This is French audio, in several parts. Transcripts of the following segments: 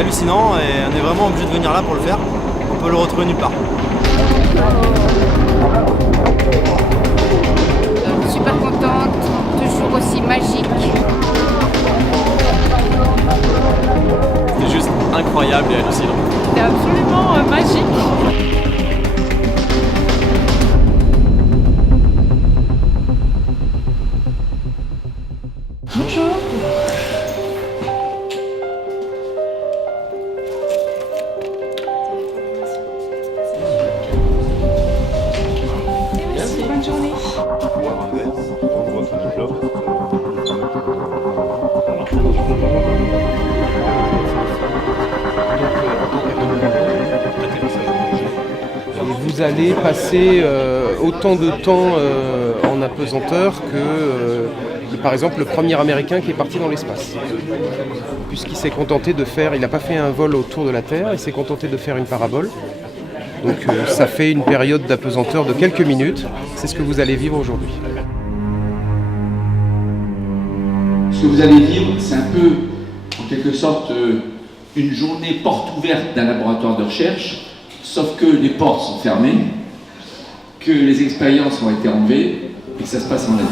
hallucinant et on est vraiment obligé de venir là pour le faire. On peut le retrouver nulle part. Super contente, toujours aussi magique. C'était juste incroyable et hallucinant. C'était absolument magique. Bonjour. Merci, bonne journée. Vous allez passer autant de temps en apesanteur que, par exemple, le premier Américain qui est parti dans l'espace. Puisqu'il s'est contenté de faire, il n'a pas fait un vol autour de la Terre, il s'est contenté de faire une parabole. Donc ça fait une période d'apesanteur de quelques minutes. C'est ce que vous allez vivre aujourd'hui. Ce que vous allez vivre, c'est un peu, en quelque sorte, une journée porte ouverte d'un laboratoire de recherche, sauf que les portes sont fermées, que les expériences ont été enlevées et que ça se passe en l'air.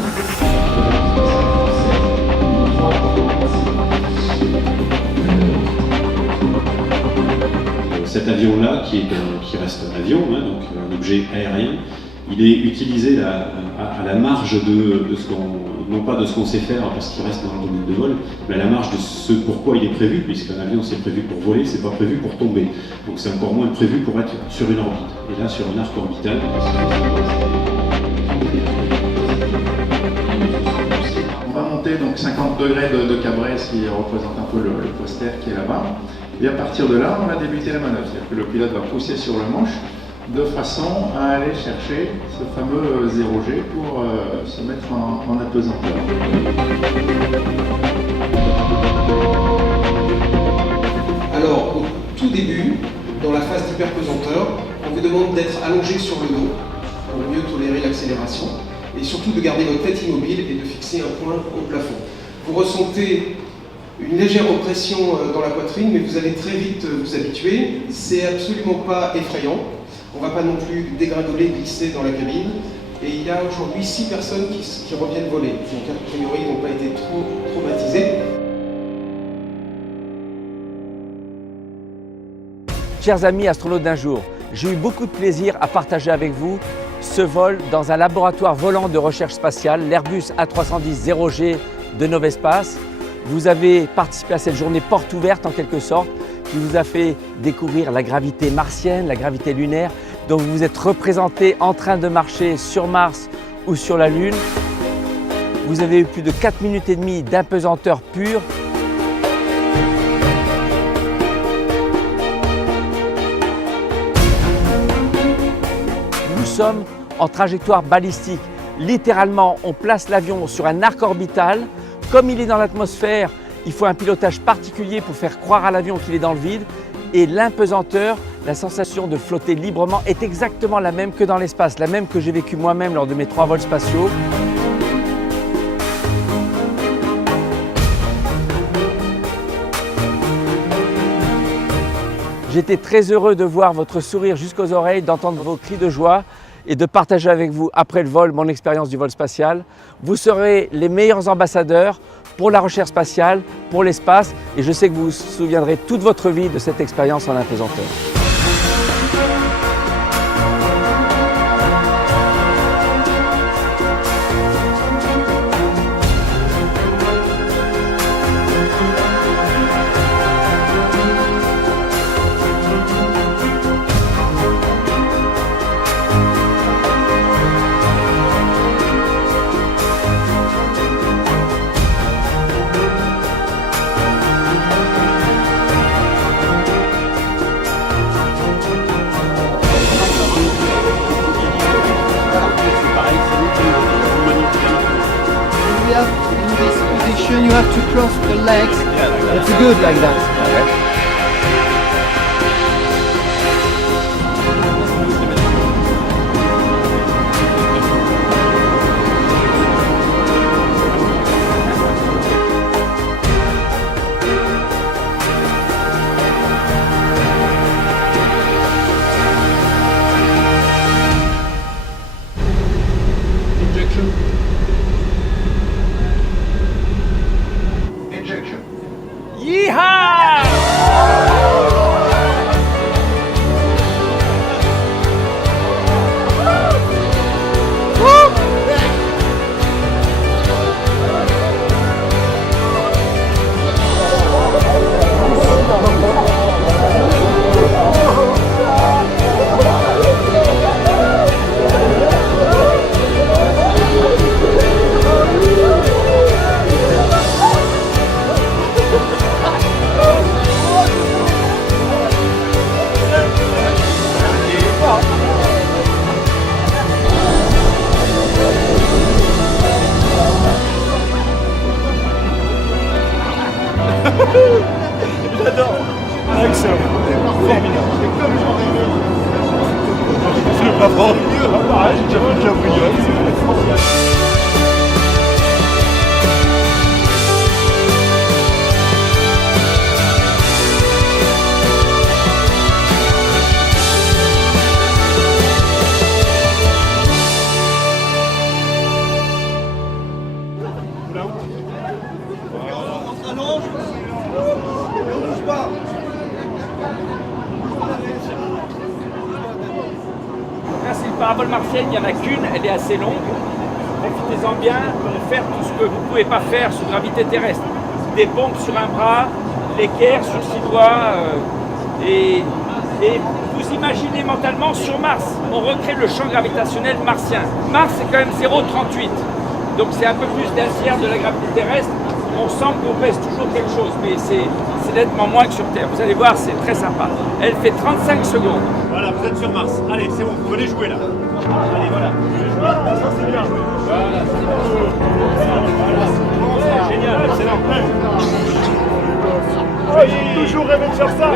Cet avion-là, qui reste un avion, hein, donc un objet aérien, il est utilisé à la marge de ce qu'on, non pas de ce qu'on sait faire parce qu'il reste dans le domaine de vol, mais à la marge de ce pourquoi il est prévu, puisqu'un avion c'est prévu pour voler, c'est pas prévu pour tomber. Donc c'est encore moins prévu pour être sur une orbite. Et là, sur un arc orbital. On va monter donc 50 degrés de cabré, ce qui représente un peu le poster qui est là-bas. Et à partir de là, on va débuter la manœuvre. C'est-à-dire que le pilote va pousser sur le manche de façon à aller chercher ce fameux 0G pour se mettre en apesanteur. Alors, au tout début, dans la phase d'hyperpesanteur, on vous demande d'être allongé sur le dos pour mieux tolérer l'accélération et surtout de garder votre tête immobile et de fixer un point au plafond. Vous ressentez une légère oppression dans la poitrine, mais vous allez très vite vous habituer. C'est absolument pas effrayant. On ne va pas non plus dégringoler, glisser dans la cabine. Et il y a aujourd'hui 6 personnes qui reviennent voler. Donc a priori, ils n'ont pas été trop traumatisés. Chers amis astronautes d'un jour, j'ai eu beaucoup de plaisir à partager avec vous ce vol dans un laboratoire volant de recherche spatiale, l'Airbus A310 0G de Novespace. Vous avez participé à cette journée porte ouverte en quelque sorte, qui vous a fait découvrir la gravité martienne, la gravité lunaire. Donc vous êtes représenté en train de marcher sur Mars ou sur la Lune. Vous avez eu plus de 4 minutes et demie d'apesanteur pure. Nous sommes en trajectoire balistique. Littéralement, on place l'avion sur un arc orbital. Comme il est dans l'atmosphère, il faut un pilotage particulier pour faire croire à l'avion qu'il est dans le vide. Et l'impesanteur, la sensation de flotter librement est exactement la même que dans l'espace, la même que j'ai vécue moi-même lors de mes 3 vols spatiaux. J'étais très heureux de voir votre sourire jusqu'aux oreilles, d'entendre vos cris de joie et de partager avec vous, après le vol, mon expérience du vol spatial. Vous serez les meilleurs ambassadeurs pour la recherche spatiale, pour l'espace, et je sais que vous vous souviendrez toute votre vie de cette expérience en apesanteur. You have to cross the legs. It's good like that. martienne, il n'y en a qu'une, elle est assez longue. Profitez-en bien pour faire tout ce que vous ne pouvez pas faire sous gravité terrestre. Des pompes sur un bras, l'équerre sur 6 doigts, et vous imaginez mentalement sur Mars, on recrée le champ gravitationnel martien. Mars c'est quand même 0,38, donc c'est un peu plus d'un tiers de la gravité terrestre. On sent qu'on pèse toujours quelque chose, mais c'est nettement moins que sur Terre. Vous allez voir, c'est très sympa. Elle fait 35 secondes. Voilà, vous êtes sur Mars. Allez, c'est bon, vous venez jouer là. Allez, voilà. Ça, c'est bien joué. Voilà. Génial, excellent. J'ai toujours rêvé de faire ça.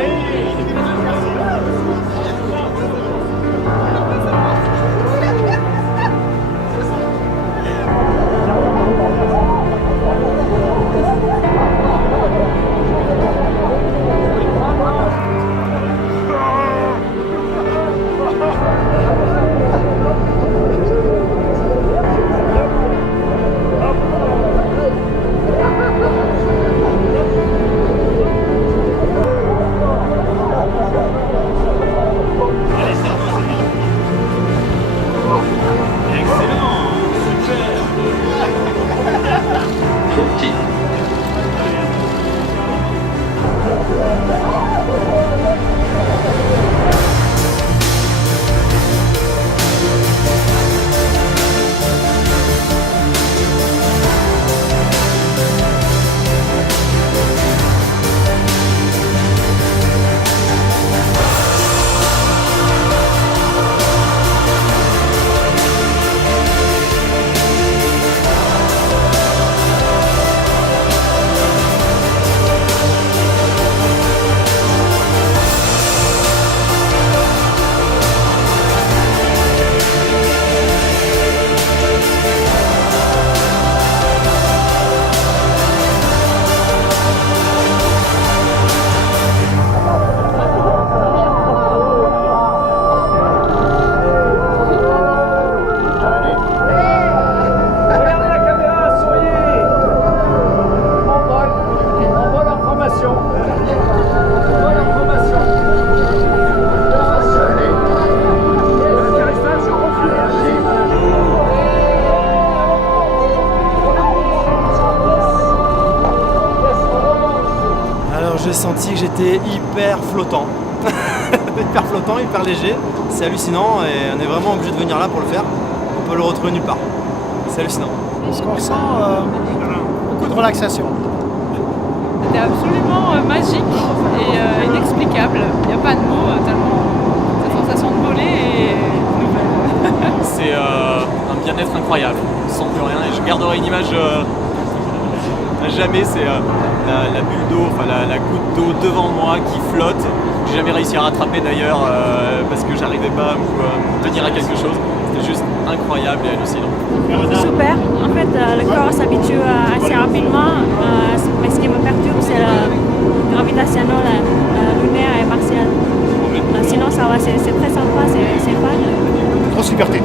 J'ai senti que j'étais hyper flottant. Hyper flottant, hyper léger. C'est hallucinant et on est vraiment obligé de venir là pour le faire. On peut le retrouver nulle part. C'est hallucinant. Parce qu'on ressent beaucoup de relaxation. C'était absolument magique et inexplicable. Il n'y a pas de mots, tellement cette sensation de voler est nouvelle. C'est un bien-être incroyable, sans plus rien. Et je garderai une image à jamais, c'est la bulle d'eau, enfin la goutte d'eau devant moi qui flotte. J'ai jamais réussi à rattraper d'ailleurs parce que j'arrivais pas à me tenir à quelque chose. C'était juste incroyable et hallucinant. Super. En fait, le corps s'habitue assez rapidement. Mais ce qui me perturbe, c'est la gravitationnelle lunaire et martienne. Sinon, ça va, c'est très sympa, c'est fun. Grosse liberté.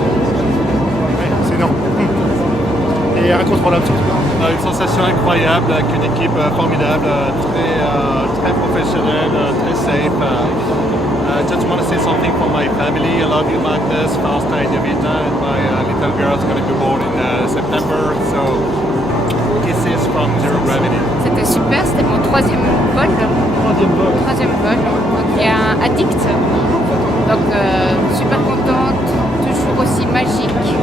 C'est énorme. Et incontrôlable surtout. Une sensation incroyable avec une équipe formidable, très professionnelle, très safe. I just want to say something for my family. I love you, Magnus, Fausta and Jovita, and my little girl is going to be born in September. So, kisses from Zero Gravity. C'était super, c'était mon troisième vol. Donc il y a un addict. Donc super contente, toujours aussi magique.